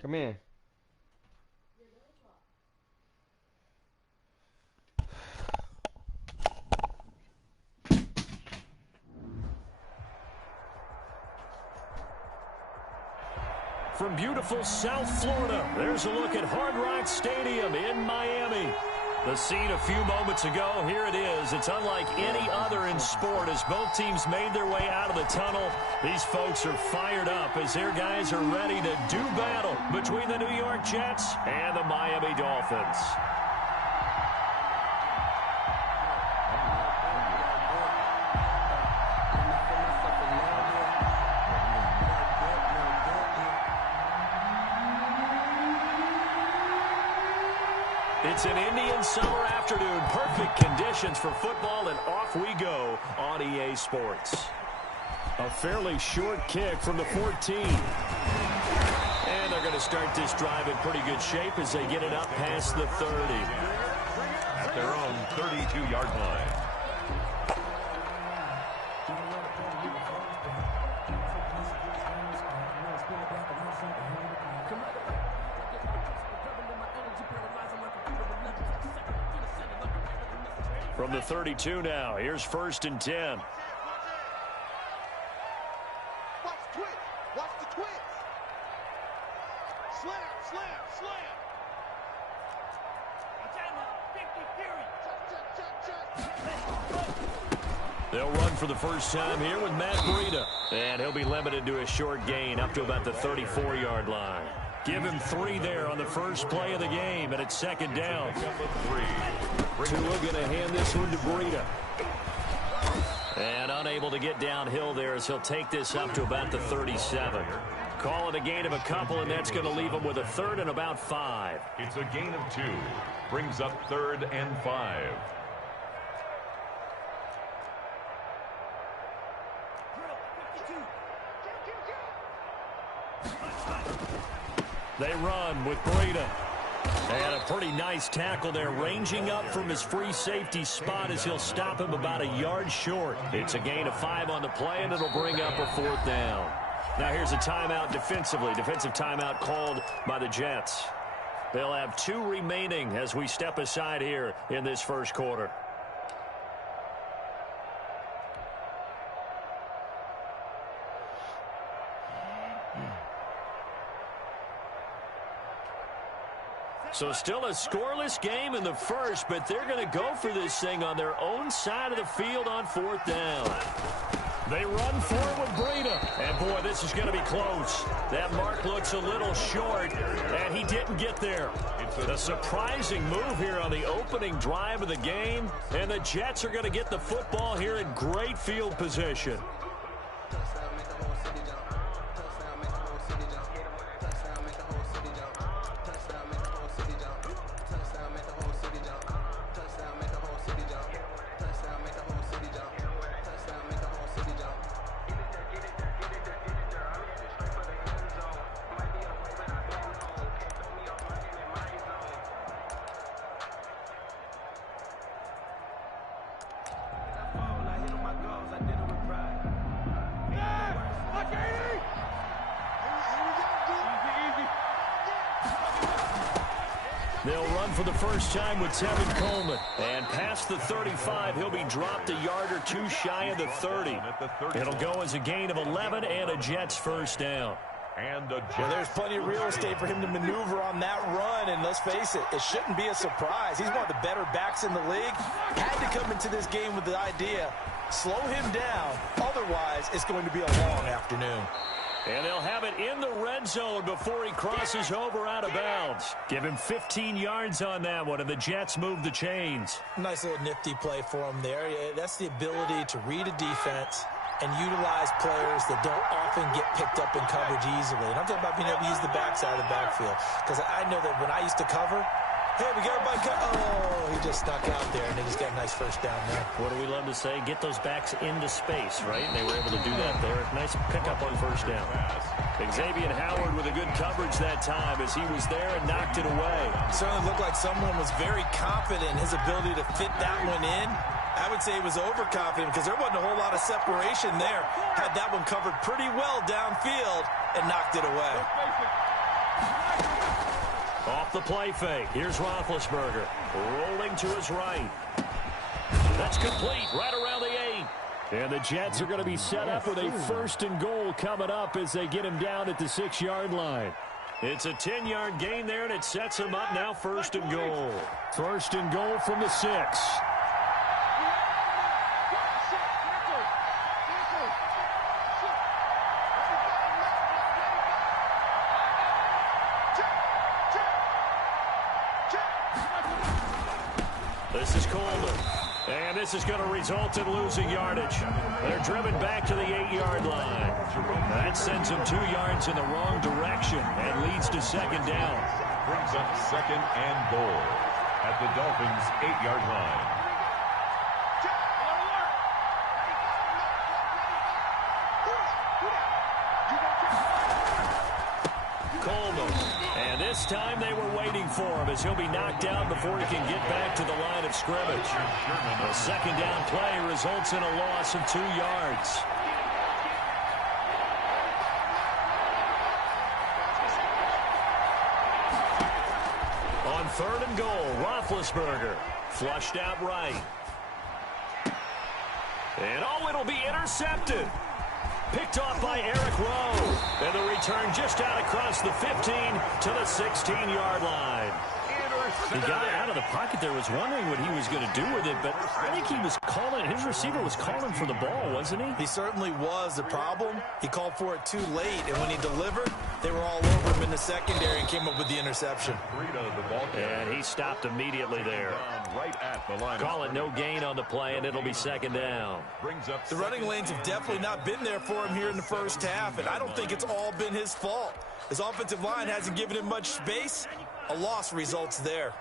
Come here. From beautiful South Florida, there's a look at Hard Rock Stadium in Miami. The scene a few moments ago, here it is. It's unlike any other in sport as both teams made their way out of the tunnel. These folks are fired up as their guys are ready to do battle between the New York Jets and the Miami Dolphins. It's an Indian summer afternoon. Perfect conditions for football, and off we go on EA Sports. A fairly short kick from the 14. And they're going to start this drive in pretty good shape as they get it up past the 30. At their own 32-yard line. From the 32 now, here's 1st and 10. Watch the twitch. Watch the twitch. Slam, slam, slam. They'll run for the first time here with Matt Breida. And he'll be limited to a short gain up to about the 34-yard line. Give him 3 there on the first play of the game, and it's 2nd down. Tua going to hand this one to Breida. And unable to get downhill there as he'll take this up to about the 37. Call it a gain of a couple, and that's going to leave him with a 3rd and about 5. It's a gain of 2. Brings up 3rd and 5. They run with Breida. And a pretty nice tackle there, ranging up from his free safety spot as he'll stop him about a yard short. It's a gain of 5 on the play, and it'll bring up a 4th down. Now here's a timeout defensively. Defensive timeout called by the Jets. They'll have 2 remaining as we step aside here in this first quarter. So still a scoreless game in the first, but they're going to go for this thing on their own side of the field on 4th down. They run for it with Breida. And, boy, this is going to be close. That mark looks a little short, and he didn't get there. A surprising move here on the opening drive of the game, and the Jets are going to get the football here in great field position. They'll run for the first time with Tevin Coleman. And past the 35, he'll be dropped a yard or 2 shy of the 30. It'll go as a gain of 11 and a Jets first down. Well, there's plenty of real estate for him to maneuver on that run, and let's face it, it shouldn't be a surprise. He's one of the better backs in the league. Had to come into this game with the idea, slow him down, otherwise it's going to be a long afternoon. And they'll have it in the red zone before he crosses over out of bounds. Give him 15 yards on that one, and the Jets move the chains. Nice little nifty play for him there. Yeah, that's the ability to read a defense and utilize players that don't often get picked up in coverage easily. And I'm talking about being able to use the backside of the backfield. Because I know that when I used to cover, hey, we got everybody oh, he just snuck out there, and they just got a nice first down there. What do we love to say? Get those backs into space, right? And they were able to do that there. Nice pickup on first down. Xavier Howard with a good coverage that time as he was there and knocked it away. Certainly looked like someone was very confident in his ability to fit that one in. I would say he was overconfident because there wasn't a whole lot of separation there. Had that one covered pretty well downfield and knocked it away. Off the play fake. Here's Roethlisberger. Rolling to his right. That's complete. Right around the 8. And the Jets are going to be set up with a 1st and goal coming up as they get him down at the 6-yard line. It's a 10-yard gain there, and it sets him up now 1st and goal. 1st and goal from the 6. This is Coleman. And this is going to result in losing yardage. They're driven back to the 8-yard line. That sends them 2 yards in the wrong direction and leads to 2nd down. Brings up 2nd and goal at the Dolphins' 8-yard line. Coleman. And this time they were waiting for him as he'll be knocked down before he can get back to the line of scrimmage. A 2nd down play results in a loss of 2 yards. On 3rd and goal, Roethlisberger flushed out right. And it'll be intercepted. Picked off by Eric Rowe. And the return just out across the 15 to the 16-yard line. He got out of the pocket there, was wondering what he was going to do with it, but I think he was calling, his receiver was calling for the ball, wasn't he? He certainly was. The problem, he called for it too late, and when he delivered, they were all over him in the secondary and came up with the interception. And he stopped immediately there. Call it no gain on the play, and it'll be 2nd down. The running lanes have definitely not been there for him here in the first half, and I don't think it's all been his fault. His offensive line hasn't given him much space. A loss results there.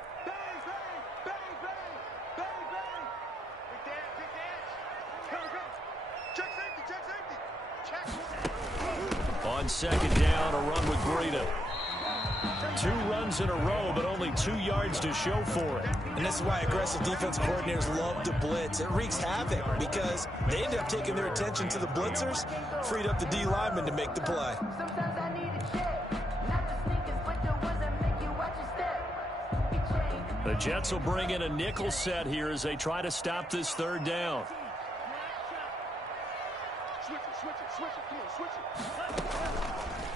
On 2nd down, a run with Breida. 2 runs in a row, but only 2 yards to show for it. And this is why aggressive defense coordinators love to blitz. It wreaks havoc because they end up taking their attention to the blitzers, freed up the D lineman to make the play. The Jets will bring in a nickel set here as they try to stop this 3rd down.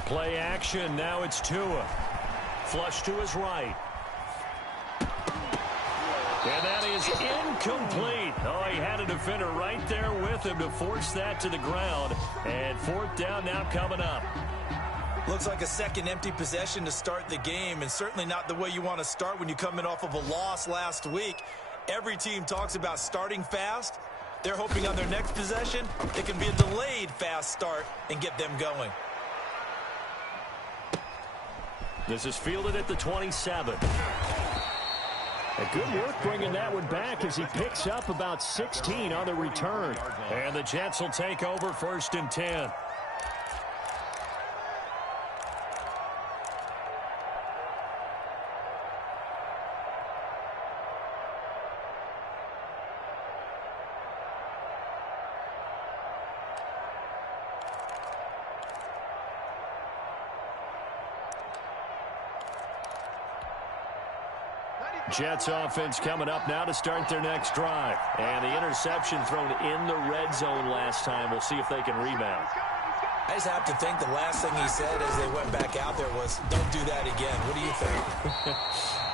Play action. Now it's Tua. Flush to his right. And that is incomplete. Oh, he had a defender right there with him to force that to the ground. And 4th down now coming up. Looks like a second empty possession to start the game, and certainly not the way you want to start when you're coming off of a loss last week. Every team talks about starting fast. They're hoping on their next possession it can be a delayed fast start and get them going. This is fielded at the 27. A good work bringing that one back as he picks up about 16 on the return. And the Jets will take over 1st and 10. Jets offense coming up now to start their next drive. And the interception thrown in the red zone last time. We'll see if they can rebound. I just have to think the last thing he said as they went back out there was, don't do that again. What do you think?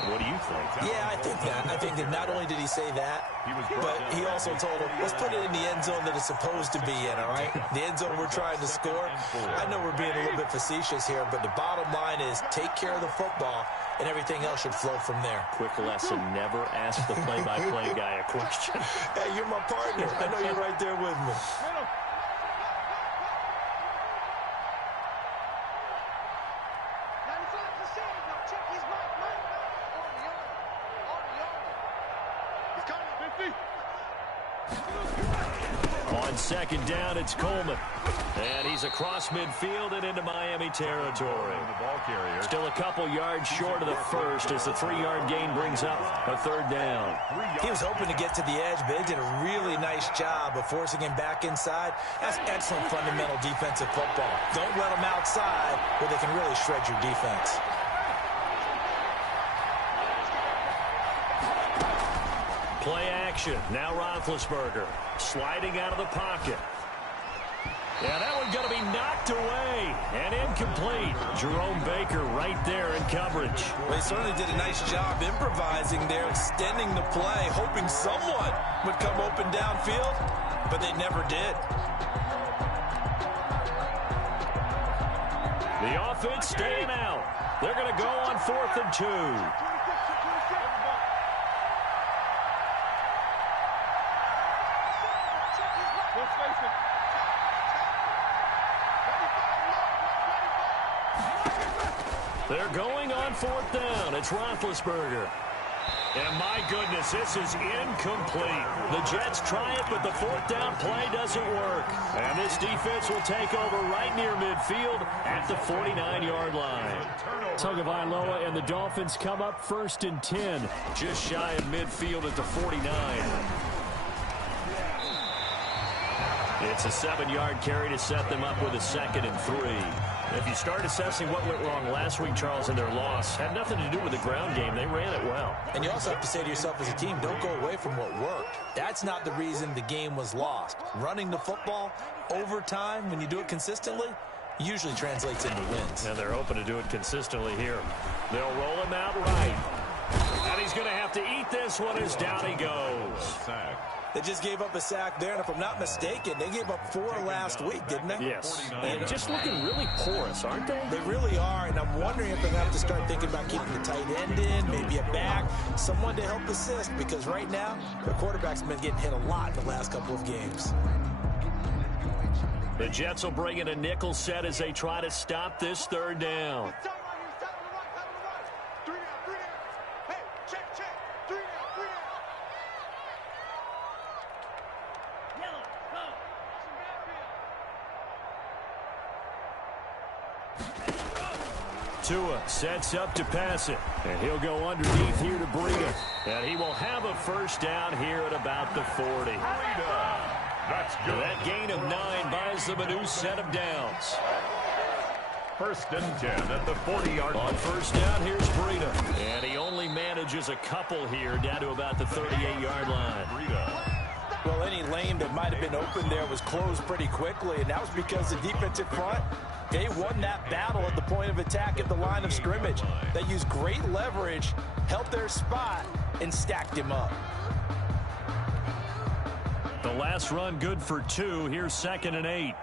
What do you think? Yeah, I think that. I think that not only did he say that, but he also told him, let's put it in the end zone that it's supposed to be in, all right? The end zone we're trying to score. I know we're being a little bit facetious here, but the bottom line is take care of the football, and everything else should flow from there. Quick lesson, never ask the play-by-play guy a question. Hey, you're my partner. I know you're right there with me. On 2nd down, it's Coleman. And he's across midfield and into Miami territory. Still a couple yards short of the first as the 3-yard gain brings up a 3rd down. He was hoping to get to the edge, but they did a really nice job of forcing him back inside. That's excellent fundamental defensive football. Don't let him outside where they can really shred your defense. action. Now Roethlisberger sliding out of the pocket. Yeah, that one going to be knocked away and incomplete. Jerome Baker right there in coverage. Well, they certainly did a nice job improvising there, extending the play, hoping someone would come open downfield, but they never did. The offense staying out. They're going to go on 4th and 2. They're going on 4th down. It's Roethlisberger. And my goodness, this is incomplete. The Jets try it, but the 4th down play doesn't work. And this defense will take over right near midfield at the 49-yard line. Tagovailoa and the Dolphins come up 1st and 10, just shy of midfield at the 49. It's a 7-yard carry to set them up with a 2nd and 3. If you start assessing what went wrong last week, Charles, in their loss, had nothing to do with the ground game. They ran it well. And you also have to say to yourself as a team, don't go away from what worked. That's not the reason the game was lost. Running the football over time, when you do it consistently, usually translates into wins. And they're hoping to do it consistently here. They'll roll him out right. And he's going to have to eat this one as down he goes. They just gave up a sack there, and if I'm not mistaken, they gave up 4 last week, didn't they? Yes. And just looking really porous, aren't they? They really are, and I'm wondering if they're going to have to start thinking about keeping the tight end in, maybe a back, someone to help assist, because right now, their quarterback's been getting hit a lot in the last couple of games. The Jets will bring in a nickel set as they try to stop this 3rd down. Tua sets up to pass it, and he'll go underneath here to Breida. And he will have a 1st down here at about the 40. That's good. That gain of 9 buys them a new set of downs. 1st and 10 at the 40-yard line. On 1st down, here's Breida. And he only manages a couple here down to about the 38-yard line. Well, any lane that might have been open there was closed pretty quickly, and that was because the defensive front, they won that battle at the point of attack at the line of scrimmage. They used great leverage, held their spot, and stacked him up. The last run good for 2. Here's 2nd and 8.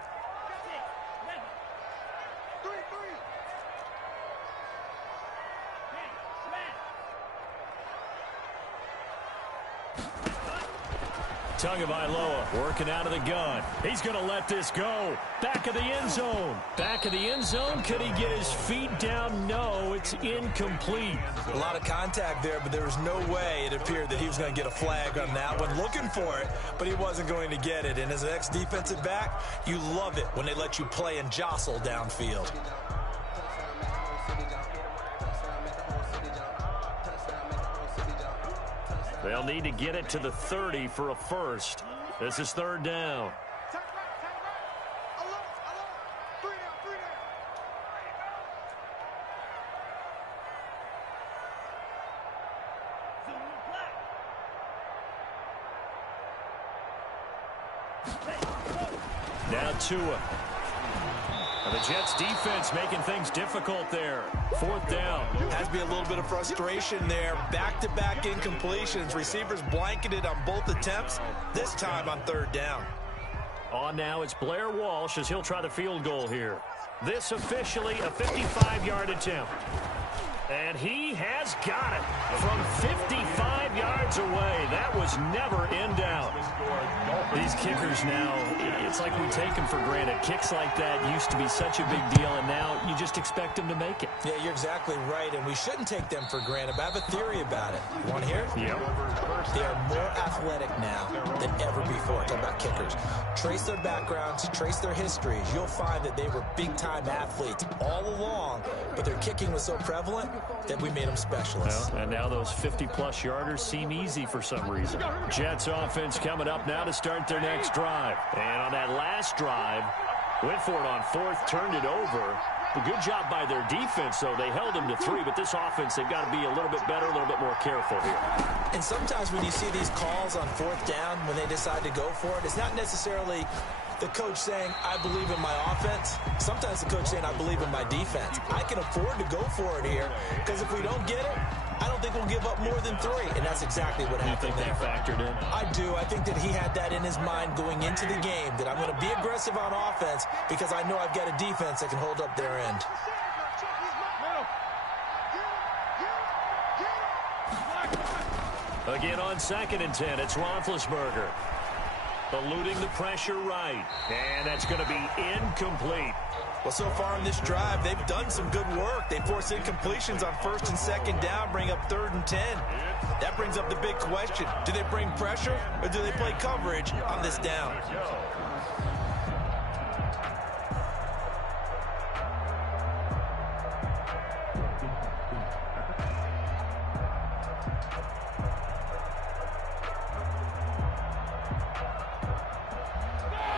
Tagovailoa working out of the gun. He's going to let this go. Back of the end zone. Back of the end zone. Could he get his feet down? No, it's incomplete. A lot of contact there, but there was no way it appeared that he was going to get a flag on that one. Looking for it, but he wasn't going to get it. And as an ex-defensive back, you love it when they let you play and jostle downfield. They'll need to get it to the 30 for a 1st. This is 3rd down. Now Tua. And the Jets defense making things difficult there. 4th down. Has to be a little bit of frustration there. Back-to-back incompletions. Receivers blanketed on both attempts, this time on 3rd down. On now, it's Blair Walsh as he'll try the field goal here. This officially a 55-yard attempt. And he has got it from 55 yards away. That was never in doubt. These kickers now, it's like we take them for granted. Kicks like that used to be such a big deal, and now you just expect them to make it. Yeah, you're exactly right, and we shouldn't take them for granted. But I have a theory about it. You want to hear it? Yep. They are more athletic now than ever before. Talk about kickers. Trace their backgrounds, trace their histories. You'll find that they were big-time athletes all along, but their kicking was so prevalent that we made them specialists. Well, and now those 50-plus yarders seem easy for some reason. Jets offense coming up now to start their next drive. And on that last drive, went for it on 4th, turned it over, Good job by their defense, though. They held him to 3, but this offense, they've got to be a little bit better, a little bit more careful here. And sometimes when you see these calls on 4th down, when they decide to go for it, it's not necessarily the coach saying, I believe in my offense. Sometimes the coach saying, I believe in my defense. I can afford to go for it here, because if we don't get it, I don't think we'll give up more than 3. And that's exactly what happened there. You think that factored in? I do. I think that he had that in his mind going into the game, that I'm going to be aggressive on offense because I know I've got a defense that can hold up their end. Again on 2nd and 10, it's Roethlisberger. Eluding the pressure right. And that's going to be incomplete. Well, so far in this drive, they've done some good work. They force incompletions on 1st and 2nd down, bring up 3rd and 10. That brings up the big question. Do they bring pressure or do they play coverage on this down?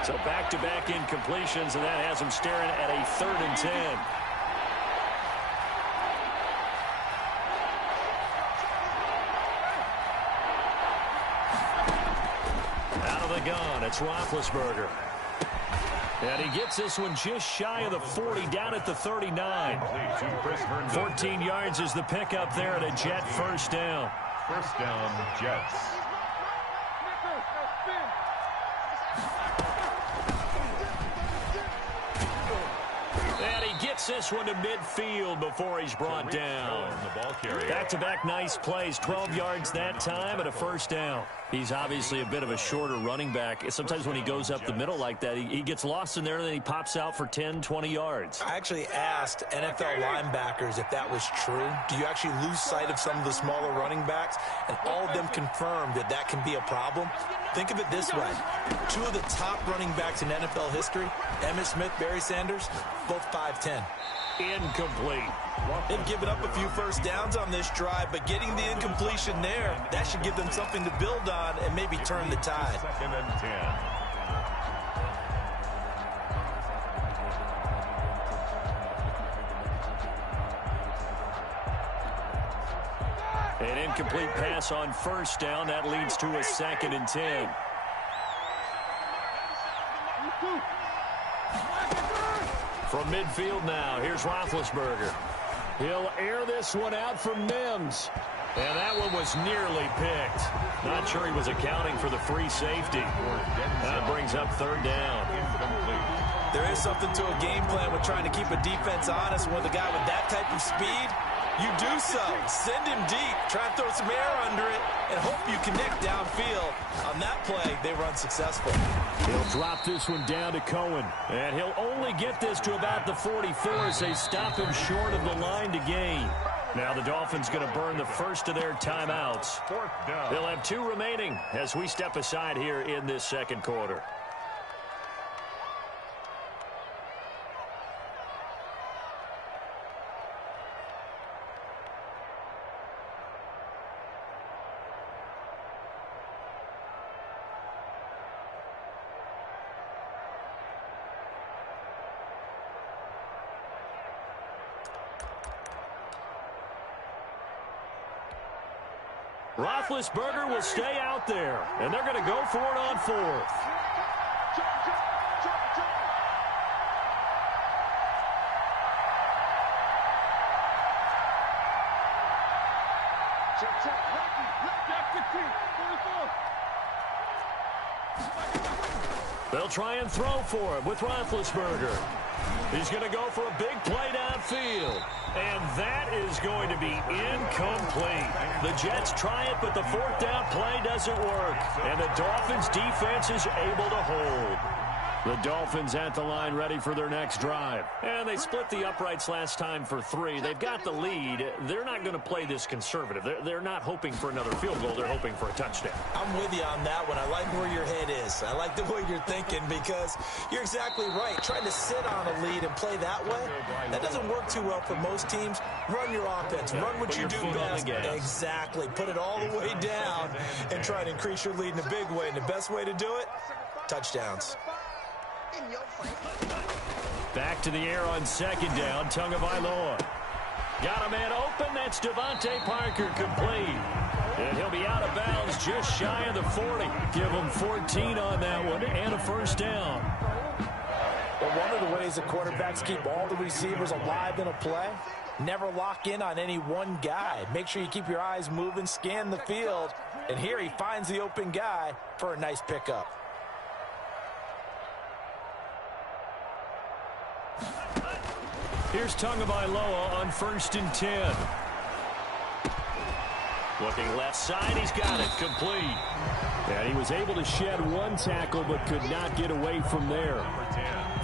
So back-to-back incompletions, and that has him staring at a 3rd and 10. Out of the gun, it's Roethlisberger. And he gets this one just shy of the 40, down at the 39. 14 yards is the pickup there at a Jet 1st down. 1st down, Jets. Gets this one to midfield before he's brought down. Back-to-back nice plays, 12 yards that time and a 1st down. He's obviously a bit of a shorter running back. Sometimes when he goes up the middle like that, he gets lost in there and then he pops out for 10, 20 yards. I actually asked NFL linebackers if that was true. Do you actually lose sight of some of the smaller running backs? And all of them confirmed that that can be a problem. Think of it this way. 2 of the top running backs in NFL history, Emmitt Smith, Barry Sanders, both 5'10". Incomplete. They've given up a few 1st downs on this drive, but getting the incompletion there, that should give them something to build on and maybe turn the tide. 2nd and 10. An incomplete pass on 1st down. That leads to a 2nd and 10. From midfield now, here's Roethlisberger. He'll air this one out for Mims. And that one was nearly picked. Not sure he was accounting for the free safety. That brings up 3rd down. There is something to a game plan with trying to keep a defense honest with a guy with that type of speed. You do so. Send him deep. Try and throw some air under it and hope you connect downfield. On that play, they run successful. He'll drop this one down to Cohen. And he'll only get this to about the 44 as they stop him short of the line to gain. Now the Dolphins going to burn the first of their timeouts. 4th down. They'll have 2 remaining as we step aside here in this 2nd quarter. Roethlisberger will stay out there, and they're going to go for it on 4th. They'll try and throw for it with Roethlisberger. He's going to go for a big play downfield. And that is going to be incomplete. The Jets try it, but the 4th down play doesn't work. And the Dolphins defense is able to hold. The Dolphins at the line ready for their next drive. And they split the uprights last time for 3. They've got the lead. They're not going to play this conservative. They're not hoping for another field goal. They're hoping for a touchdown. I'm with you on that one. I like where your head is. I like the way you're thinking because you're exactly right. Trying to sit on a lead and play that way, that doesn't work too well for most teams. Run your offense. Run what you do best. Exactly. Put it all the way down and try to increase your lead in a big way. And the best way to do it, touchdowns. Back to the air on second down. Tagovailoa. Got a man open. That's Devontae Parker, complete. And he'll be out of bounds just shy of the 40. Give him 14 on that one and a first down. Well, one of the ways the quarterbacks keep all the receivers alive in a play, never lock in on any one guy. Make sure you keep your eyes moving, scan the field. And here he finds the open guy for a nice pickup. Here's Tagovailoa on 1st and 10. Looking left side, he's got it, complete. And he was able to shed one tackle but could not get away from there.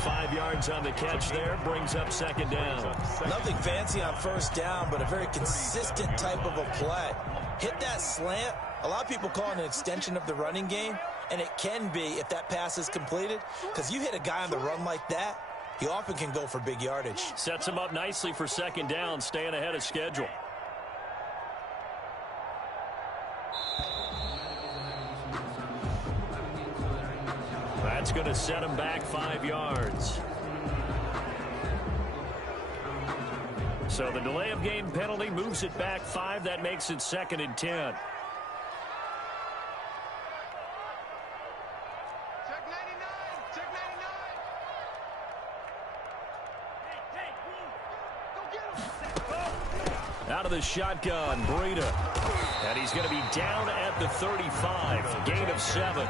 5 yards on the catch there, brings up second down. Nothing fancy on first down, but a very consistent type of a play. Hit that slant. A lot of people call it an extension of the running game, and it can be if that pass is completed, because you hit a guy on the run like that, he often can go for big yardage. Sets him up nicely for second down, staying ahead of schedule. That's going to set him back 5 yards. So the delay of game penalty moves it back 5. That makes it 2nd and 10. Out of the shotgun, Breida. And he's going to be down at the 35. Gain of 7.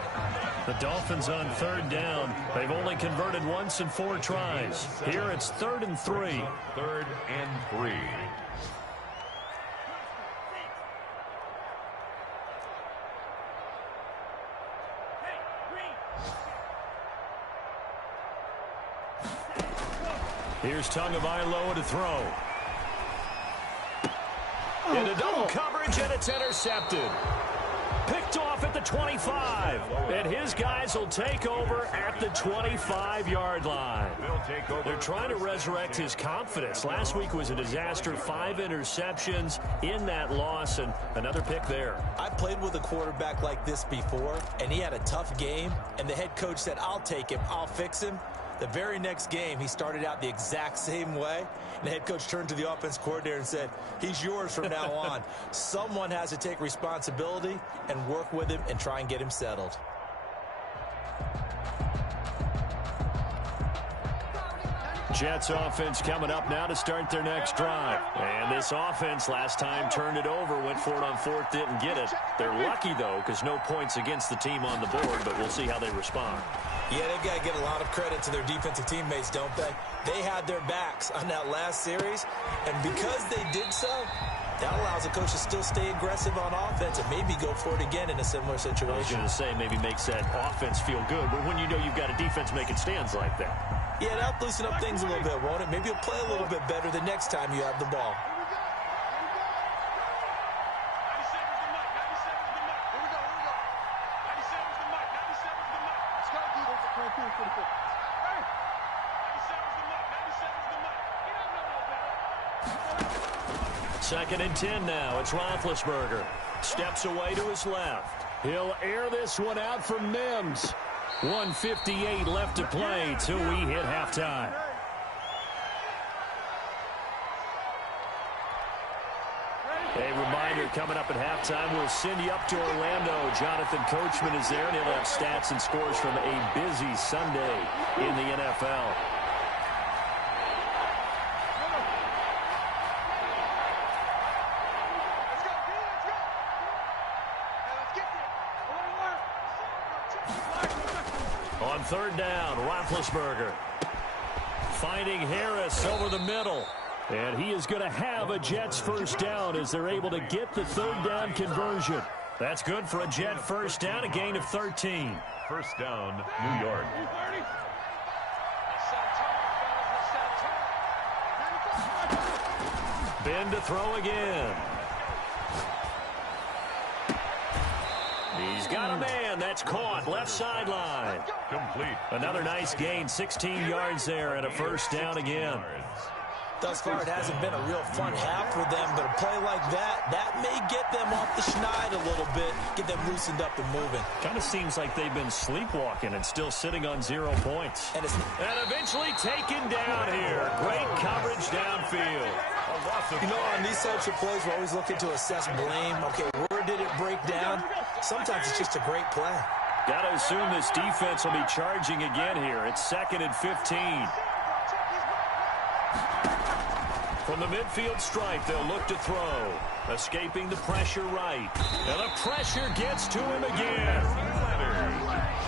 The Dolphins on 3rd down. They've only converted once in 4 tries. Here it's 3rd and 3. 3rd and 3. Here's Tagovailoa to throw. Into double coverage, and it's intercepted. Picked off at the 25. And his guys will take over at the 25-yard line. They're trying to resurrect his confidence. Last week was a disaster. 5 interceptions in that loss, and another pick there. I played with a quarterback like this before, and he had a tough game, and the head coach said, I'll take him, I'll fix him. The very next game, he started out the exact same way. And the head coach turned to the offense coordinator and said, he's yours from now on. Someone has to take responsibility and work with him and try and get him settled. Jets offense coming up now to start their next drive. And this offense last time turned it over, went for it on 4th, didn't get it. They're lucky, though, because no points against the team on the board, but we'll see how they respond. Yeah, they've got to give a lot of credit to their defensive teammates, don't they? They had their backs on that last series, and because they did so, that allows the coach to still stay aggressive on offense and maybe go for it again in a similar situation. I was going to say, maybe makes that offense feel good, but when you know you've got a defense making stands like that. Yeah, that'll loosen up things a little bit, won't it? Maybe you'll play a little bit better the next time you have the ball. Second and 10 now. It's Roethlisberger. Steps away to his left. He'll air this one out for Mims. 1:58 left to play till we hit halftime. A reminder coming up at halftime, we'll send you up to Orlando. Jonathan Coachman is there, and he'll have stats and scores from a busy Sunday in the NFL. On 3rd down, Roethlisberger finding Harris over the middle. And he is going to have a Jets first down as they're able to get the 3rd down conversion. That's good for a Jet first down, a gain of 13. First down, New York. Ben to throw again. He's got a man. That's caught. Left sideline. Complete. Another nice gain. 16 yards there and a first down again. Thus far, it hasn't been a real fun half for them, but a play like that may get them off the schneid a little bit, get them loosened up and moving. Kind of seems like they've been sleepwalking and still sitting on 0 points. And eventually taken down here. Great coverage downfield. You know, on these types of plays, we're always looking to assess blame. Okay, where did it break down? Sometimes it's just a great play. Got to assume this defense will be charging again here. It's 2nd and 15. From the midfield stripe, they'll look to throw. Escaping the pressure right. And the pressure gets to him again.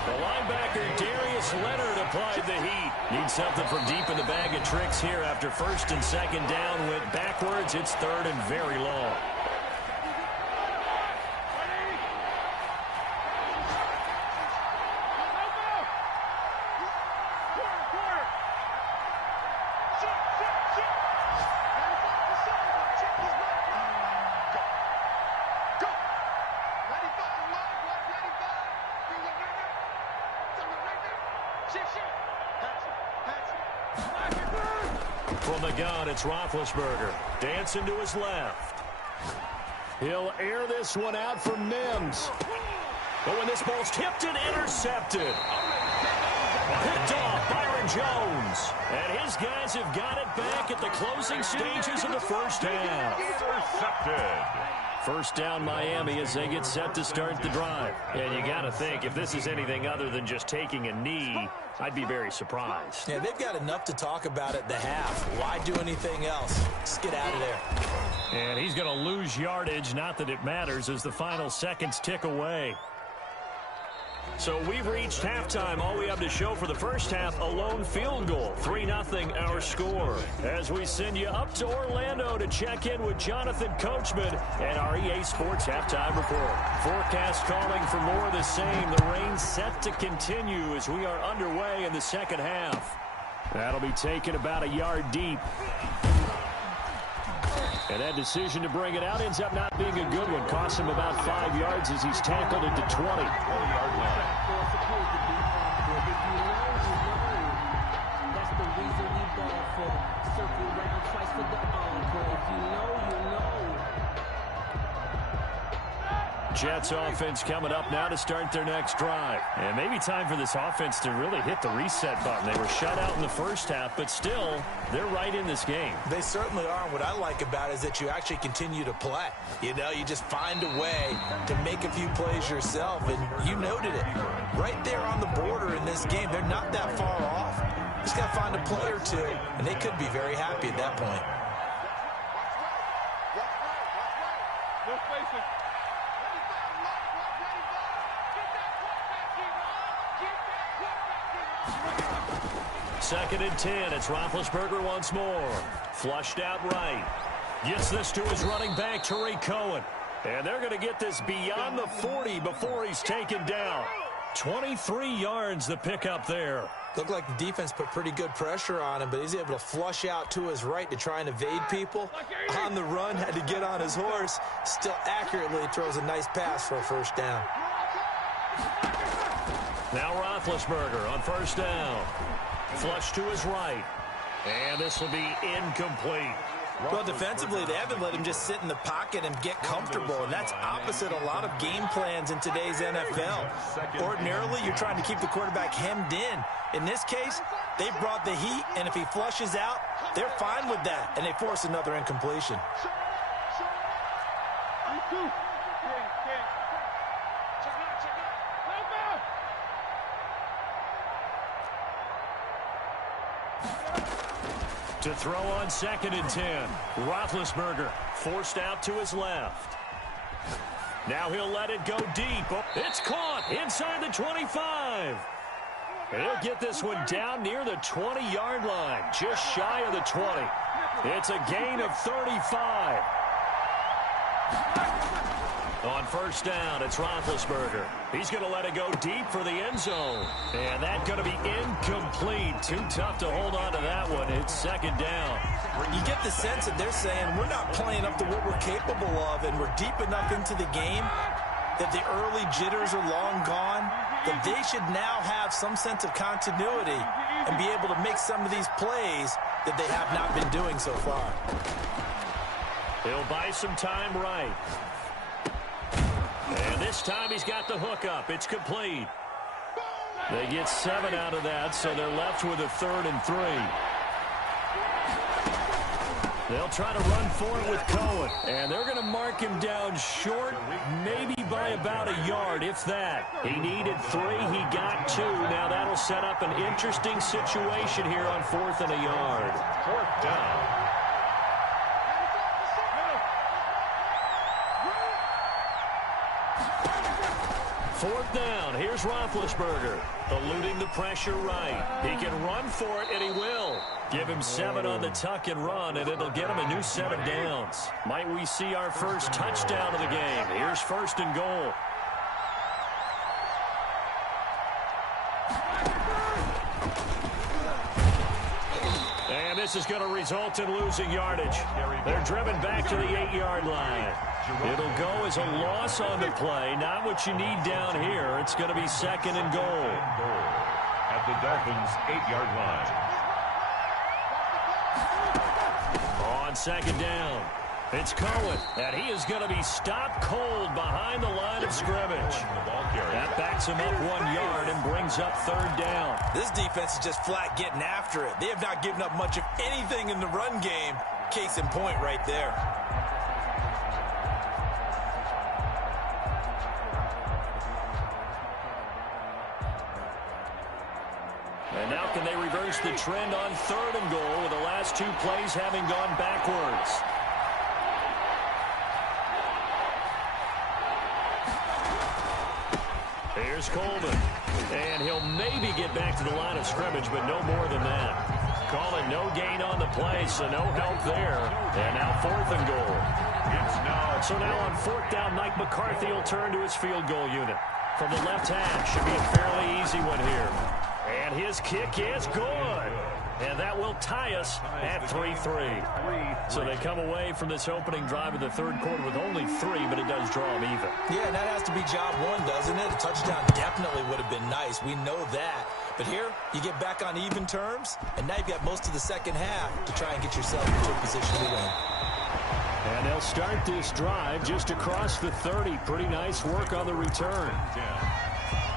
The linebacker, Darius Leonard, applied the heat. Needs something from deep in the bag of tricks here after 1st and 2nd down. Went backwards. It's 3rd and very long. From the gun, it's Roethlisberger. Dancing to his left. He'll air this one out for Mims. But when this ball's tipped and intercepted. Picked off Byron Jones. And his guys have got it back at the closing stages of the first half. Intercepted. First down Miami as they get set to start the drive. And you got to think, if this is anything other than just taking a knee, I'd be very surprised. Yeah, they've got enough to talk about at the half. Why do anything else? Just get out of there. And he's going to lose yardage, not that it matters, as the final seconds tick away. So we've reached halftime. All we have to show for the first half, a lone field goal. 3-0 our score. As we send you up to Orlando to check in with Jonathan Coachman and our EA Sports Halftime Report. Forecast calling for more of the same. The rain set to continue as we are underway in the second half. That'll be taken about a yard deep. And that decision to bring it out ends up not being a good one. Costs him about 5 yards as he's tackled into 20. 20-yard line. That's the reason we ball for. Circle round twice for the encore. If you know, you know. Jets offense coming up now to start their next drive. And maybe time for this offense to really hit the reset button. They were shut out in the first half, but still, they're right in this game. They certainly are. And what I like about it is that you actually continue to play. You know, you just find a way to make a few plays yourself, and you noted it. Right there on the border in this game, they're not that far off. Just got to find a play or two, and they could be very happy at that point. No spacing. 2nd and 10. It's Roethlisberger once more. Flushed out right. Gets this to his running back, Tariq Cohen. And they're going to get this beyond the 40 before he's taken down. 23 yards the pickup there. Looked like the defense put pretty good pressure on him, but he's able to flush out to his right to try and evade people. On the run, had to get on his horse. Still accurately throws a nice pass for a first down. Now Roethlisberger on first down. Flush to his right. And this will be incomplete. Well, defensively, they haven't let him just sit in the pocket and get comfortable, and that's opposite a lot of game plans in today's NFL. Ordinarily, you're trying to keep the quarterback hemmed in. In this case, they brought the heat, and if he flushes out, they're fine with that, and they force another incompletion. To throw on 2nd and 10. Roethlisberger forced out to his left. Now he'll let it go deep. Oh, it's caught inside the 25. He'll get this one down near the 20-yard line, just shy of the 20. It's a gain of 35. On first down, it's Roethlisberger. He's going to let it go deep for the end zone. And that's going to be incomplete. Too tough to hold on to that one. It's 2nd down. You get the sense that they're saying we're not playing up to what we're capable of, and we're deep enough into the game that the early jitters are long gone, that they should now have some sense of continuity and be able to make some of these plays that they have not been doing so far. He'll buy some time right. And this time he's got the hook up. It's complete. They get 7 out of that, so they're left with a 3rd and 3. They'll try to run for it with Cohen. And they're going to mark him down short, maybe by about a yard, if that. He needed 3. He got 2. Now that'll set up an interesting situation here on 4th and a yard. 4th down. Fourth down. Here's Roethlisberger. Eluding the pressure right. He can run for it, and he will. Give him 7 on the tuck and run, and it'll get him a new set of downs. Might we see our first touchdown of the game? Here's 1st and goal. And this is going to result in losing yardage. They're driven back to the 8-yard line. It'll go as a loss on the play. Not what you need down here. It's going to be 2nd and goal. At the Dolphins' 8-yard line. On 2nd down, it's Cohen, and he is going to be stopped cold behind the line of scrimmage. That backs him up 1 yard and brings up 3rd down. This defense is just flat getting after it. They have not given up much of anything in the run game. Case in point right there. And now can they reverse the trend on 3rd and goal with the last 2 plays having gone backwards? Here's Coleman. And he'll maybe get back to the line of scrimmage, but no more than that. Calling no gain on the play, so no help there. And now 4th and goal. So now on 4th down, Mike McCarthy will turn to his field goal unit. From the left hash, should be a fairly easy one here. And his kick is good. And that will tie us at 3-3. So they come away from this opening drive of the 3rd quarter with only 3, but it does draw them even. Yeah, and that has to be job 1, doesn't it? A touchdown definitely would have been nice. We know that. But here, you get back on even terms, and now you've got most of the second half to try and get yourself into a position to win. And they'll start this drive just across the 30. Pretty nice work on the return.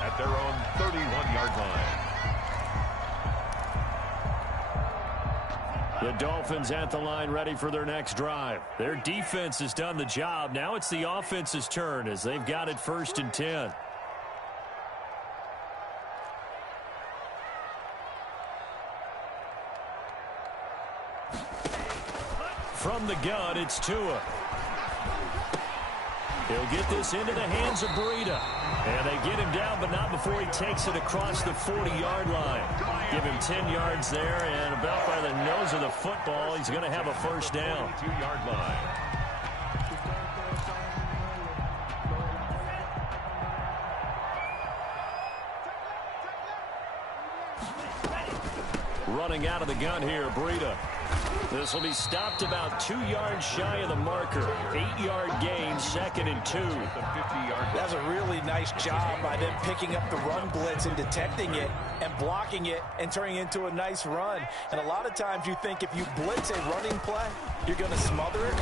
At their own 31-yard line. The Dolphins at the line ready for their next drive. Their defense has done the job. Now it's the offense's turn as they've got it 1st and 10. From the gun, it's Tua. He'll get this into the hands of Breida. And they get him down, but not before he takes it across the 40-yard line. Give him 10 yards there, and about by the nose of the football, he's going to have a 1st down. 2-yard line. Running out of the gun here, Breida. This will be stopped about 2 yards shy of the marker. 8-yard gain, 2nd and 2. That's a really nice job by them picking up the run blitz and detecting it and blocking it and turning it into a nice run. And a lot of times you think if you blitz a running play, you're going to smother it.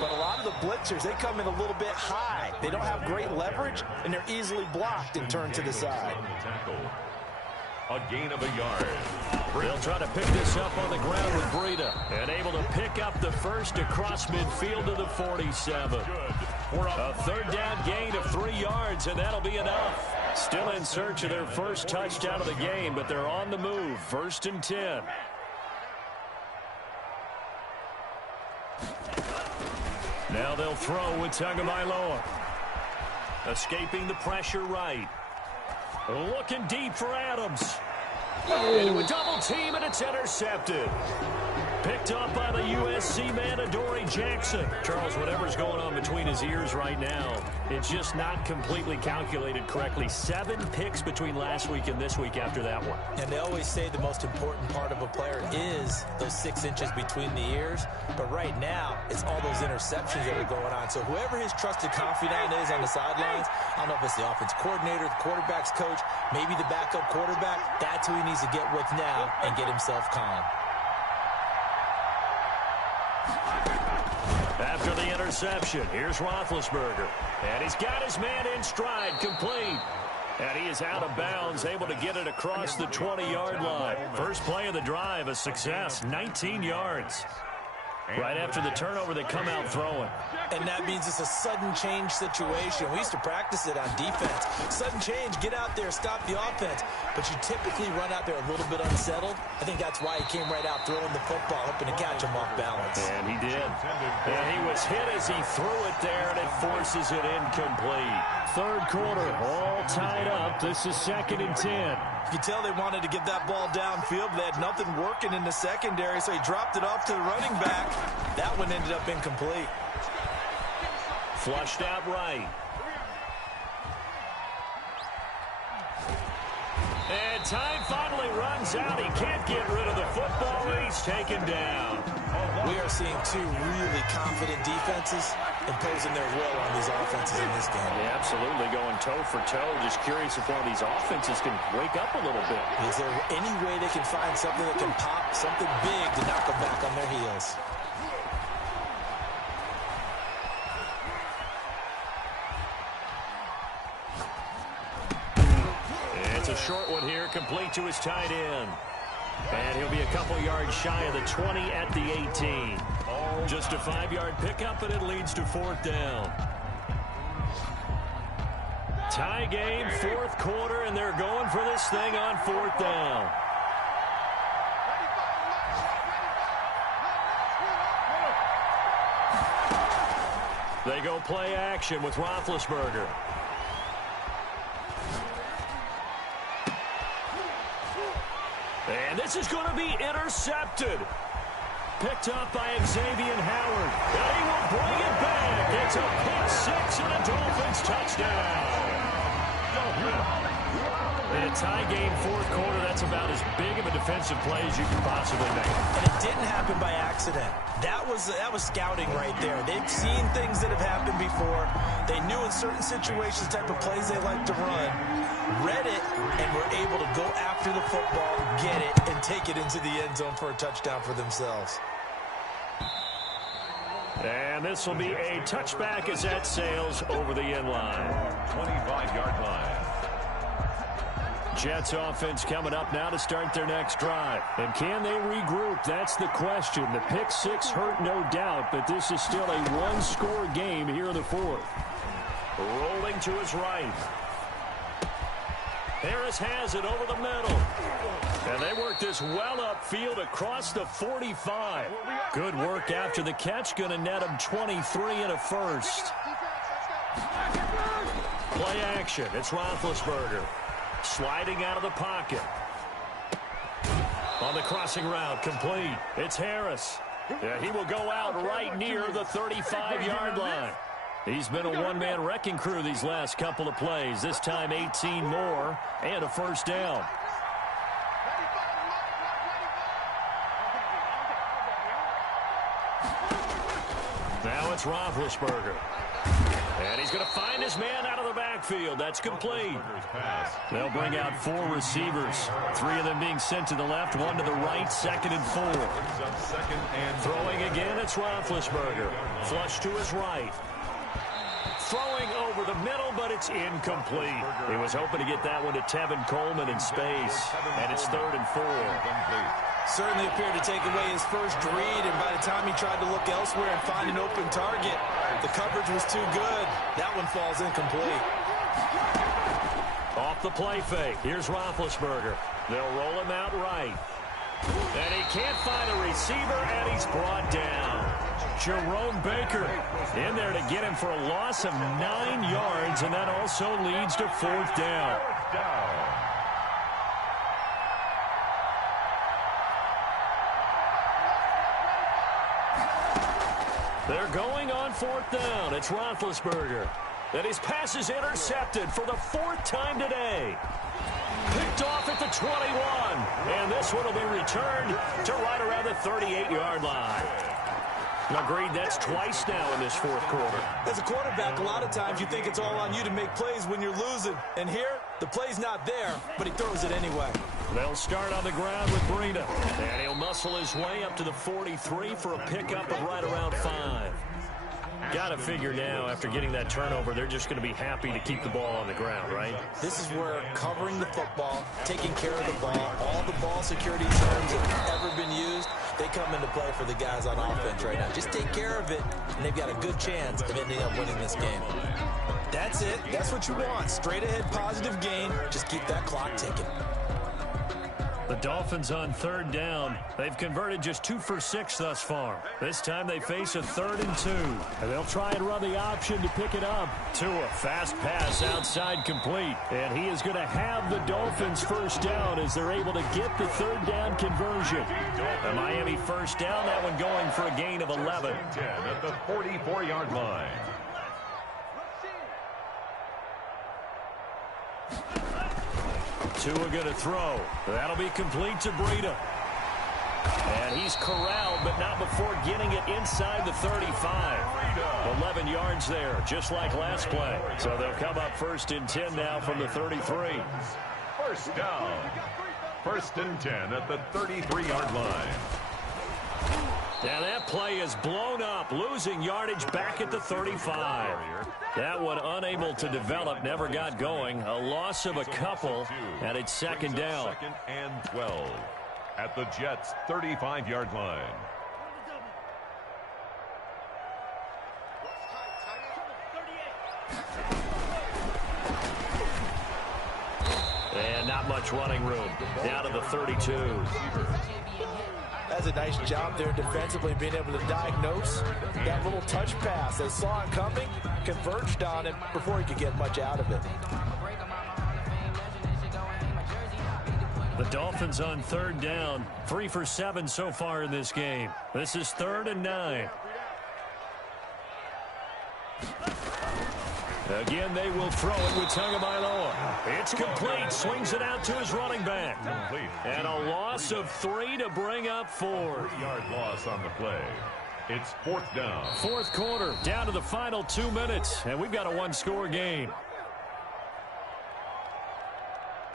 But a lot of the blitzers, they come in a little bit high. They don't have great leverage, and they're easily blocked and turned to the side. A gain of a yard. They'll try to pick this up on the ground with Breida. And able to pick up the 1st across midfield to the 47. A 3rd down gain of 3 yards, and that'll be enough. Still in search of their first touchdown of the game, but they're on the move. 1st and 10. Now they'll throw with Tagovailoa. Escaping the pressure right. Looking deep for Adams. Into a double team, and it's intercepted. Picked up by the USC man, Adoree Jackson. Charles, whatever's going on between his ears right now, it's just not completely calculated correctly. 7 picks between last week and this week after that one. And they always say the most important part of a player is those 6 inches between the ears. But right now, it's all those interceptions that are going on. So whoever his trusted confidant is on the sidelines, I don't know if it's the offense coordinator, the quarterback's coach, maybe the backup quarterback, that's who he needs to get with now and get himself calm. After the interception, here's Roethlisberger. And he's got his man in stride, complete. And he is out of bounds, able to get it across the 20-yard line. First play of the drive, a success, 19 yards. Right after the turnover, they come out throwing. And that means it's a sudden change situation. We used to practice it on defense. Sudden change, get out there, stop the offense. But you typically run out there a little bit unsettled. I think that's why he came right out throwing the football, hoping to catch him off balance. And he did. And he was hit as he threw it there, and it forces it incomplete. Third quarter, all tied up. This is 2nd and 10. You can tell they wanted to get that ball downfield, but they had nothing working in the secondary, so he dropped it off to the running back. That one ended up incomplete. Flushed out right. And time finally runs out. He can't get rid of the football, and he's taken down. We are seeing two really confident defenses imposing their will on these offenses in this game. Yeah, absolutely, going toe for toe. Just curious if one of these offenses can wake up a little bit. Is there any way they can find something that can pop, something big to knock them back on their heels? It's a short one here, complete to his tight end. And he'll be a couple yards shy of the 20 at the 18. Just a 5-yard pickup, and it leads to 4th down. Tie game, 4th quarter, and they're going for this thing on 4th down. They go play action with Roethlisberger. And this is going to be intercepted. Picked up by Xavier Howard. And he will bring it back. It's a pick-6 and a Dolphins touchdown. In a tie game, 4th quarter, that's about as big of a defensive play as you can possibly make. And it didn't happen by accident. That was scouting right there. They've seen things that have happened before. They knew in certain situations the type of plays they like to run, read it, and were able to go after the football, get it, and take it into the end zone for a touchdown for themselves. And this will be a touchback as that sails over the end line. 25-yard line. Jets offense coming up now to start their next drive. And can they regroup? That's the question. The pick-6 hurt, no doubt, but this is still a one-score game here in the 4th. Rolling to his right. Harris has it over the middle. And they work this well upfield across the 45. Good work after the catch. Going to net him 23 and a first. Play action. It's Roethlisberger. Sliding out of the pocket. On the crossing route, complete. It's Harris. Yeah, he will go out right near the 35-yard line. He's been a one-man wrecking crew these last couple of plays. This time 18 more and a first down. Now it's Roethlisberger. And he's going to find his man out of the backfield. That's complete. They'll bring out 4 receivers. 3 of them being sent to the left, 1 to the right, 2nd and 4. Throwing again, it's Roethlisberger. Flush to his right. Throwing over the middle, but it's incomplete. He was hoping to get that one to Tevin Coleman in space. And it's 3rd and 4. Certainly appeared to take away his first read, and by the time he tried to look elsewhere and find an open target, the coverage was too good. That one falls incomplete. Off the play fake. Here's Roethlisberger. They'll roll him out right. And he can't find a receiver, and he's brought down. Jerome Baker in there to get him for a loss of 9 yards, and that also leads to 4th down. They're going on 4th down. It's Roethlisberger. And his pass is intercepted for the 4th time today. Picked off at the 21. And this one will be returned to right around the 38-yard line. Agreed, that's twice now in this 4th quarter. As a quarterback, a lot of times you think it's all on you to make plays when you're losing. And here, the play's not there, but he throws it anyway. They'll start on the ground with Breida. And he'll muscle his way up to the 43 for a pickup of right around 5. Got to figure now, after getting that turnover, they're just going to be happy to keep the ball on the ground, right? This is where covering the football, taking care of the ball, all the ball security terms that have ever been used, they come into play for the guys on offense right now. Just take care of it, and they've got a good chance of ending up winning this game. That's it. That's what you want. Straight ahead, positive gain. Just keep that clock ticking. The Dolphins on third down. They've converted just 2 for 6 thus far. This time they face a 3rd and 2. And they'll try and run the option to pick it up. Tua, fast pass outside complete. And he is going to have the Dolphins first down as they're able to get the 3rd down conversion. The Miami first down, that one going for a gain of 11. 10 at the 44-yard line. Tua going to throw. That'll be complete to Breida. And he's corralled, but not before getting it inside the 35. 11 yards there, just like last play. So they'll come up 1st and 10 now from the 33. First down. 1st and 10 at the 33-yard line. Now that play is blown up, losing yardage back at the 35. That one unable to develop, never got going. A loss of a couple, and it's 2nd down. 2nd and 12 at the Jets' 35-yard line. And not much running room. Down to the 32. That's a nice job there defensively, being able to diagnose that little touch pass. They saw it coming, converged on it before he could get much out of it. The Dolphins on 3rd down, 3 for 7 so far in this game. This is 3rd and 9. Again, they will throw it with Tagovailoa. It's complete. Swings it out to his running back. And a loss of 3 to bring up 4. 3-yard loss on the play. It's 4th down. 4th quarter, down to the final 2 minutes. And we've got a 1-score game.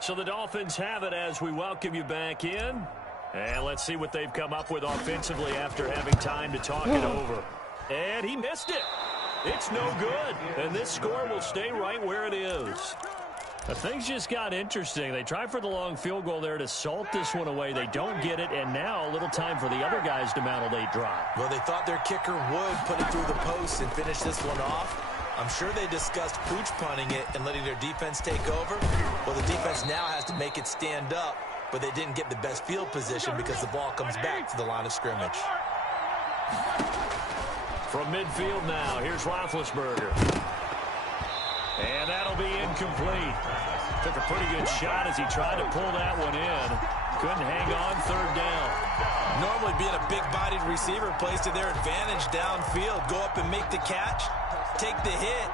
So the Dolphins have it as we welcome you back in. And let's see what they've come up with offensively after having time to talk it over. And he missed it. It's no good, and this score will stay right where it is. But things just got interesting. They try for the long field goal there to salt this one away. They don't get it, and now a little time for the other guys to mount a late drive. Well, they thought their kicker would put it through the post and finish this one off. I'm sure they discussed pooch punting it and letting their defense take over. Well, the defense now has to make it stand up, but they didn't get the best field position because the ball comes back to the line of scrimmage. From midfield now, here's Roethlisberger. And that'll be incomplete. Took a pretty good shot as he tried to pull that one in. Couldn't hang on 3rd down. Normally being a big-bodied receiver plays to their advantage downfield. Go up and make the catch, take the hit,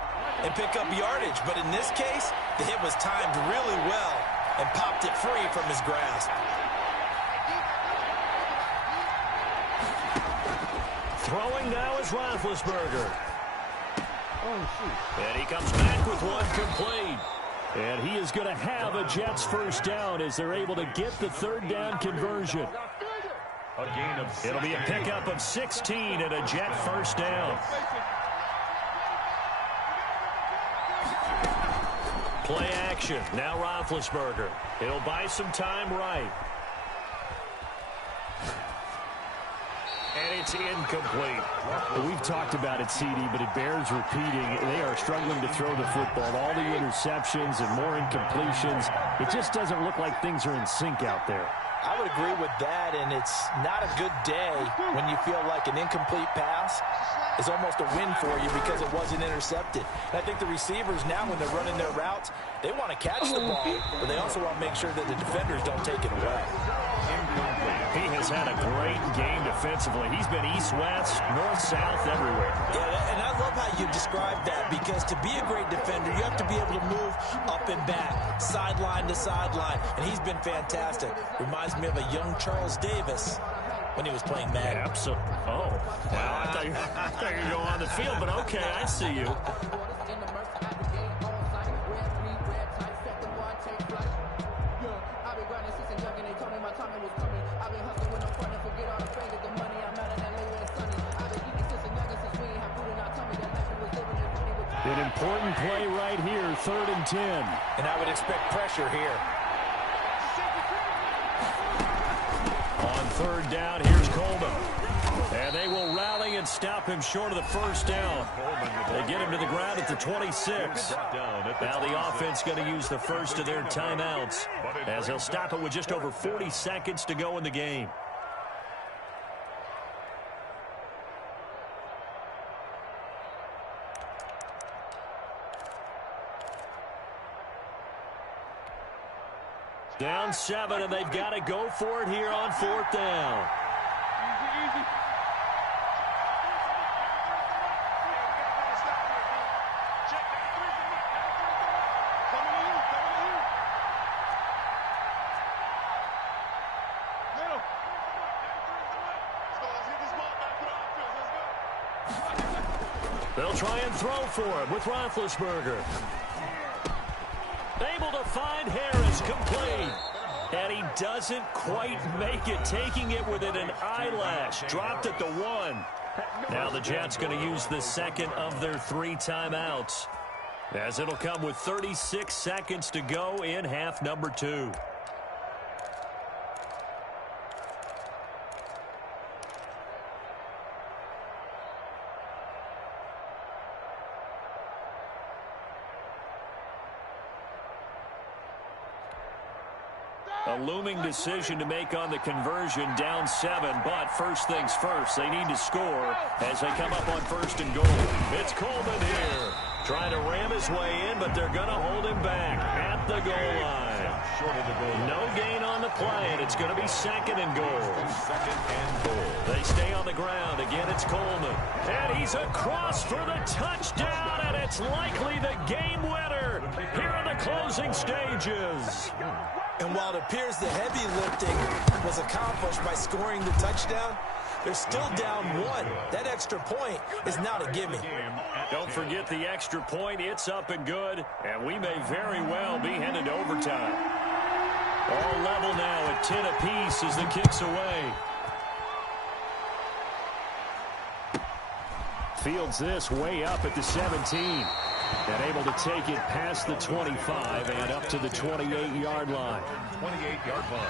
and pick up yardage. But in this case, the hit was timed really well and popped it free from his grasp. Throwing now is Roethlisberger. And he comes back with one complete. And he is going to have a Jets first down as they're able to get the 3rd down conversion. A gain of 16. It'll be a pickup of 16 and a Jet first down. Play action. Now Roethlisberger. He'll buy some time right. And it's incomplete. We've talked about it, CD, but it bears repeating. They are struggling to throw the football. All the interceptions and more incompletions. It just doesn't look like things are in sync out there. I would agree with that, and it's not a good day when you feel like an incomplete pass is almost a win for you because it wasn't intercepted. And I think the receivers now, when they're running their routes, they want to catch the ball, but they also want to make sure that the defenders don't take it away. He has had a great game defensively. He's been east-west, north-south, everywhere. Yeah, and I love how you described that, because to be a great defender, you have to be able to move up and back, sideline to sideline, and he's been fantastic. Reminds me of a young Charles Davis when he was playing Madden. Absolutely. Oh, wow. I thought you were going on the field, but okay, I see you. An important play right here, 3rd and 10. And I would expect pressure here. On 3rd down, here's Coleman. And they will rally and stop him short of the 1st down. They get him to the ground at the 26. Now the offense going to use the first of their timeouts as they'll stop it with just over 40 seconds to go in the game. Down 7, and they've got to go for it here on 4th down. Easy. They'll try and throw for it with Roethlisberger. Able to find Harris, complete. And he doesn't quite make it, taking it within an eyelash. Dropped at the 1. Now the Jets going to use the second of their 3 timeouts, as it'll come with 36 seconds to go in half number 2. A looming decision to make on the conversion, down 7, but first things first, they need to score as they come up on 1st and goal. It's Coleman here, trying to ram his way in, but they're going to hold him back at the goal line. No gain on the play, and it's going to be 2nd and goal. They stay on the ground. Again, it's Coleman. And he's across for the touchdown, and it's likely the game winner here in the closing stages. And while it appears the heavy lifting was accomplished by scoring the touchdown, they're still down 1. That extra point is not a gimme. Don't forget the extra point. It's up and good, and we may very well be headed to overtime. All level now at 10 apiece as the kick's away. Fields this way up at the 17. And able to take it past the 25 and up to the 28-yard line. 28-yard line.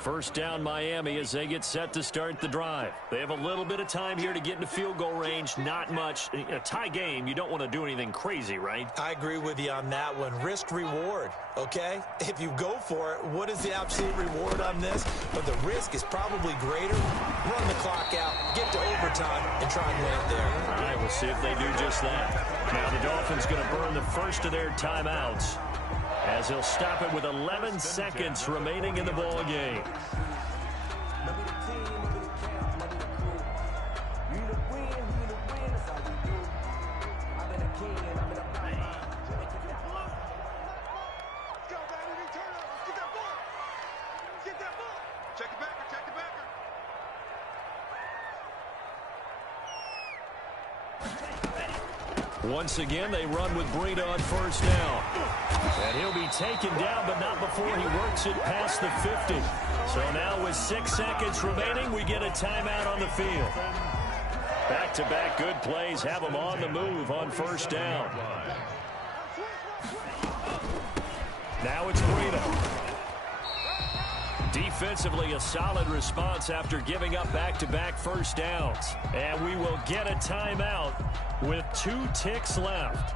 First down Miami as they get set to start the drive. They have a little bit of time here to get into field goal range. Not much. A tie game, you don't want to do anything crazy, right? I agree with you on that one. Risk reward, okay? If you go for it, what is the absolute reward on this? But the risk is probably greater. Run the clock out, get to overtime, and try and win it there. All right, we'll see if they do just that. Now the Dolphins going to burn the first of their timeouts, as he'll stop it with 11 seconds remaining in the ball game. Once again, they run with Breida on first down. And he'll be taken down, but not before he works it past the 50. So now with 6 seconds remaining, we get a timeout on the field. Back-to-back good plays have them on the move on first down. Now it's Breida. Defensively, a solid response after giving up back-to-back first downs. And we will get a timeout with 2 ticks left.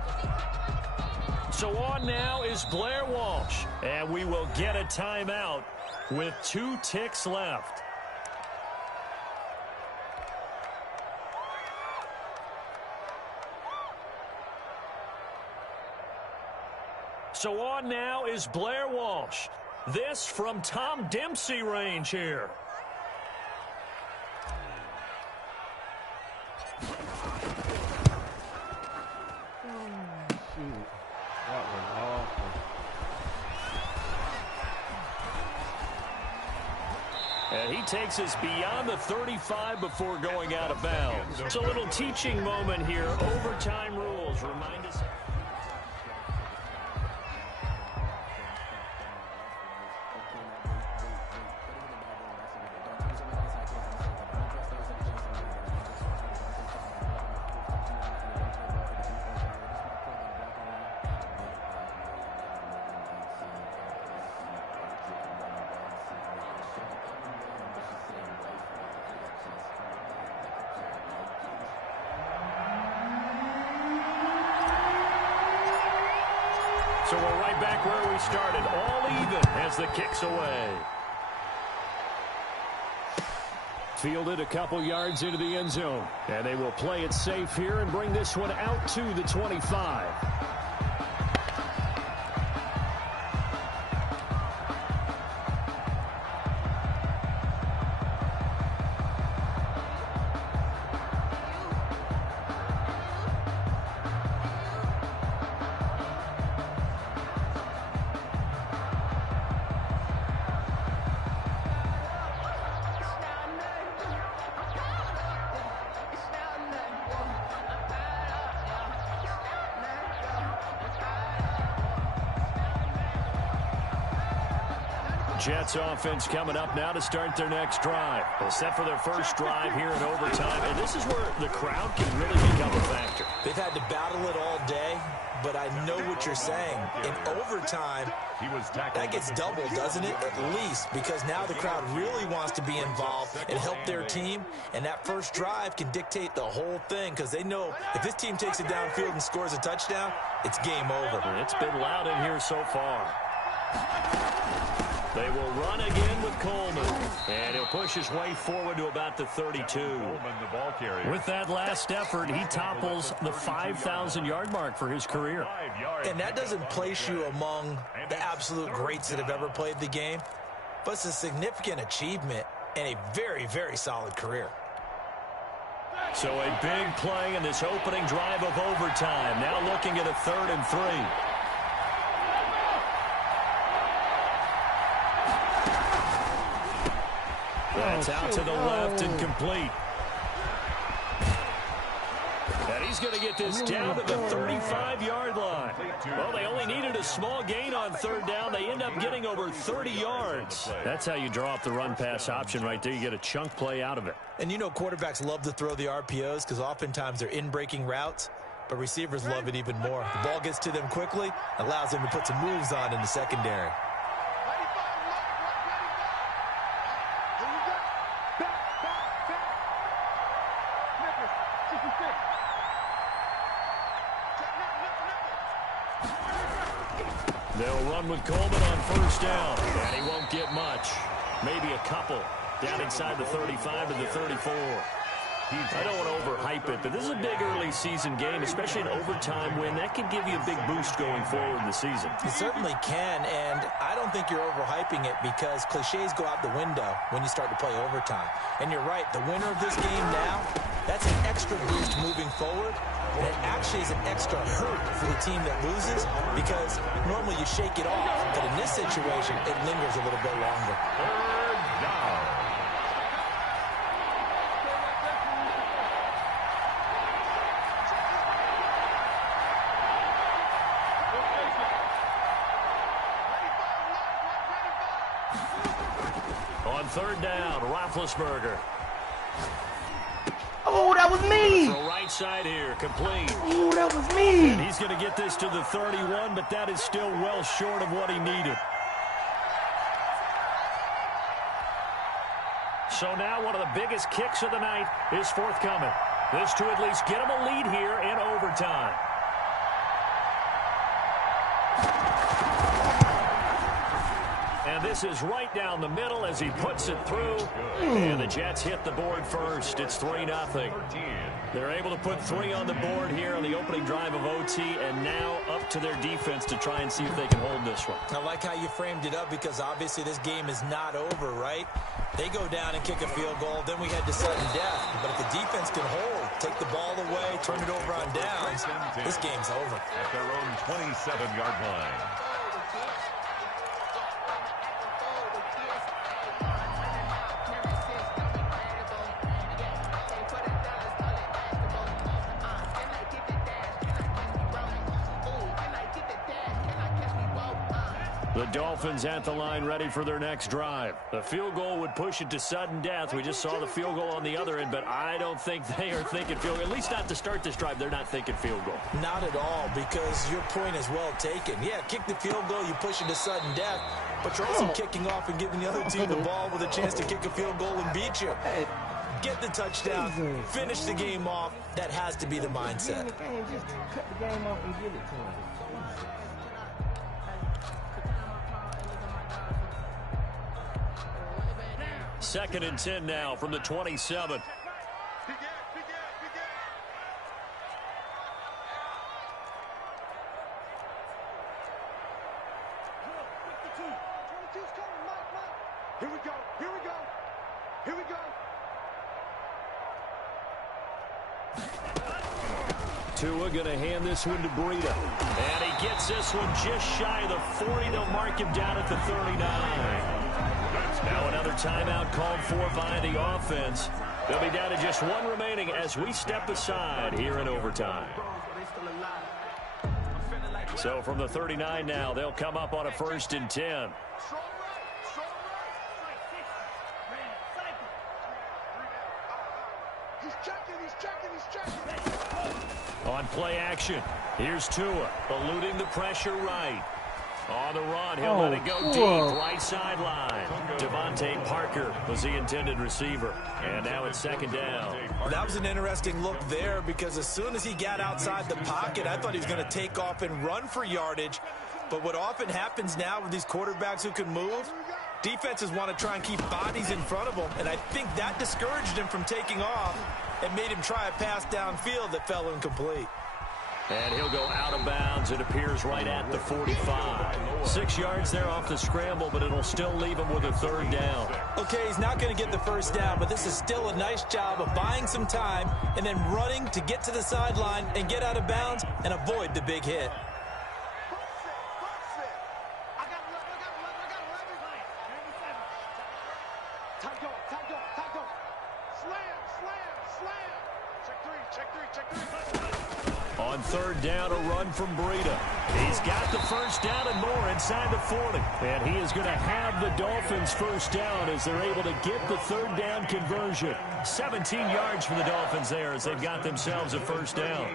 So on now is Blair Walsh. And we will get a timeout with 2 ticks left. So on now is Blair Walsh. This from Tom Dempsey range here. And he takes us beyond the 35 before going out of bounds. It's a little teaching moment here. Overtime rules remind us. So we're right back where we started, all even as the kick's away. Fielded a couple yards into the end zone. And they will play it safe here and bring this one out to the 25. Jets offense coming up now to start their next drive. They're set for their first drive here in overtime, and this is where the crowd can really become a factor. They've had to battle it all day, but I know what you're saying. In overtime, that gets doubled, doesn't it? At least, because now the crowd really wants to be involved and help their team, and that first drive can dictate the whole thing because they know if this team takes it downfield and scores a touchdown, it's game over. It's been loud in here so far. They will run again with Coleman, and he'll push his way forward to about the 32. With that last effort, he topples the 5,000-yard mark for his career. And that doesn't place you among the absolute greats that have ever played the game, but it's a significant achievement and a very, very solid career. So a big play in this opening drive of overtime. Now looking at a 3rd and 3. That's out to the left and complete. And he's going to get this down to the 35-yard line. Well, they only needed a small gain on 3rd down. They end up getting over 30 yards. That's how you draw up the run-pass option right there. You get a chunk play out of it. And you know quarterbacks love to throw the RPOs because oftentimes they're in-breaking routes, but receivers love it even more. The ball gets to them quickly, allows them to put some moves on in the secondary. They'll run with Coleman on 1st down, and he won't get much. Maybe a couple down inside the 35 to the 34. I don't want to overhype it, but this is a big early season game, especially an overtime win. That could give you a big boost going forward in the season. It certainly can, and I don't think you're overhyping it because cliches go out the window when you start to play overtime. And you're right, the winner of this game now, that's an extra boost moving forward. And it actually is an extra hurt for the team that loses because normally you shake it off, but in this situation, it lingers a little bit longer. 3rd down. On 3rd down, Roethlisberger. Oh, that was me. From right side here, complete. Oh, that was me. And he's going to get this to the 31, but that is still well short of what he needed. So now one of the biggest kicks of the night is forthcoming. This to at least get him a lead here in overtime. And this is right down the middle as he puts it through. And the Jets hit the board first. It's 3-0. They're able to put 3 on the board here on the opening drive of OT, and now up to their defense to try and see if they can hold this one. I like how you framed it up because obviously this game is not over, right? They go down and kick a field goal, then we head to sudden death. But if the defense can hold, take the ball away, turn it over on downs, this game's over. At their own 27-yard line. The Dolphins at the line ready for their next drive. The field goal would push it to sudden death. We just saw the field goal on the other end, but I don't think they are thinking field goal. At least not to start this drive. They're not thinking field goal. Not at all, because your point is well taken. Yeah, kick the field goal, you push it to sudden death, but you're also kicking off and giving the other team the ball with a chance to kick a field goal and beat you. Get the touchdown, finish the game off. That has to be the mindset. 2nd and 10 now from the 27. Here we go. Here we go. Here we go. Tua going to hand this one to Breida. And he gets this one just shy of the 40. They'll mark him down at the 39. Now another timeout called for by the offense. They'll be down to just one remaining as we step aside here in overtime. So from the 39 now, they'll come up on a 1st and 10. On play action, here's Tua, eluding the pressure right. On the run, he'll let it go deep, right sideline. Devontae Parker was the intended receiver. And now it's 2nd down. That was an interesting look there because as soon as he got outside the pocket, I thought he was going to take off and run for yardage. But what often happens now with these quarterbacks who can move, defenses want to try and keep bodies in front of them. And I think that discouraged him from taking off and made him try a pass downfield that fell incomplete. And he'll go out of bounds. It appears right at the 45. 6 yards there off the scramble, but it'll still leave him with a 3rd down. Okay, he's not going to get the 1st down, but this is still a nice job of buying some time and then running to get to the sideline and get out of bounds and avoid the big hit. On 3rd down, a run from Breida. He's got the 1st down and more inside the 40. And he is going to have the Dolphins 1st down as they're able to get the 3rd down conversion. 17 yards for the Dolphins there as they've got themselves a 1st down.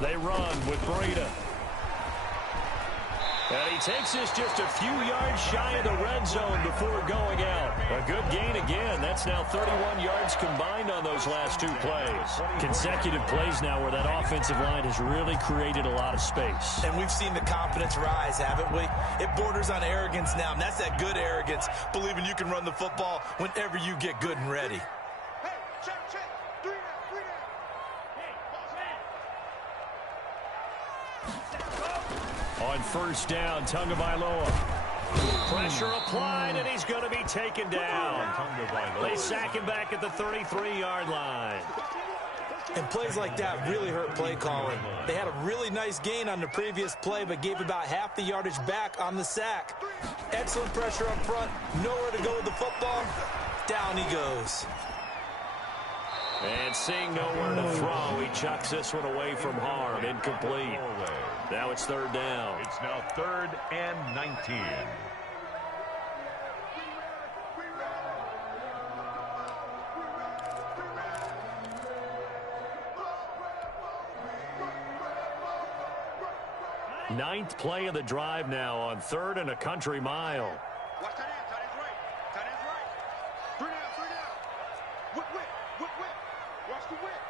They run with Breida. And he takes this just a few yards shy of the red zone before going out. A good gain again. That's now 31 yards combined on those last 2 plays. Consecutive plays now where that offensive line has really created a lot of space. And we've seen the confidence rise, haven't we? It borders on arrogance now, and that's that good arrogance, believing you can run the football whenever you get good and ready. On 1st down, Tagovailoa. Pressure applied, and he's going to be taken down. They sack him back at the 33-yard line. And plays like that really hurt play calling. They had a really nice gain on the previous play, but gave about half the yardage back on the sack. Excellent pressure up front, nowhere to go with the football. Down he goes. And seeing nowhere to throw, he chucks this one away from harm. Incomplete. Now it's 3rd down. It's now 3rd and 19. Ninth play of the drive now on 3rd and a country mile. Watch that end. Tight end's right. Tight end's right. 3 down. 3 down. Whip, whip. Whip, whip. Watch the whip.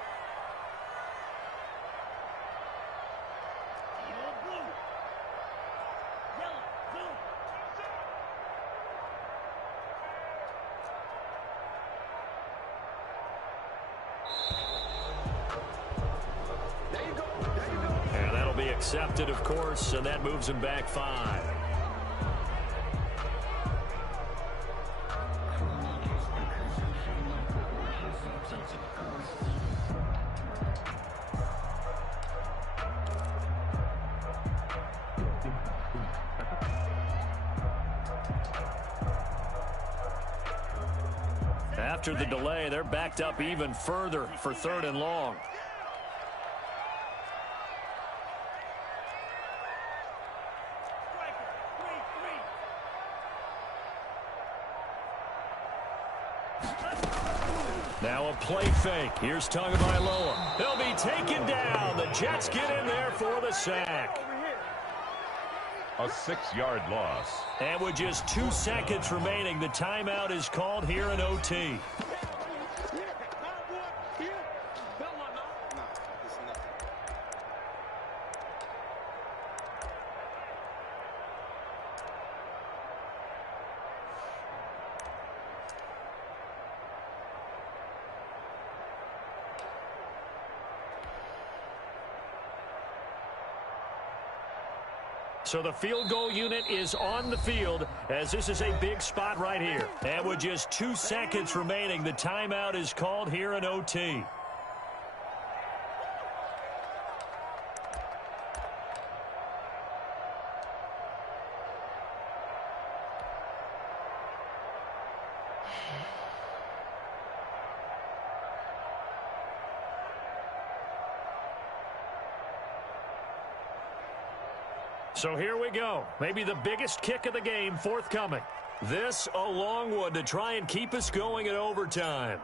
And that'll be accepted, of course, and that moves him back 5. After the delay, they're backed up even further for 3rd and long. Now a play fake. Here's Tagovailoa. He'll be taken down. The Jets get in there for the sack. A 6-yard loss. And with just 2 seconds remaining, the timeout is called here in OT. So the field goal unit is on the field as this is a big spot right here. And with just 2 seconds remaining, the timeout is called here in OT. So here we go. Maybe the biggest kick of the game forthcoming. This a long one to try and keep us going in overtime.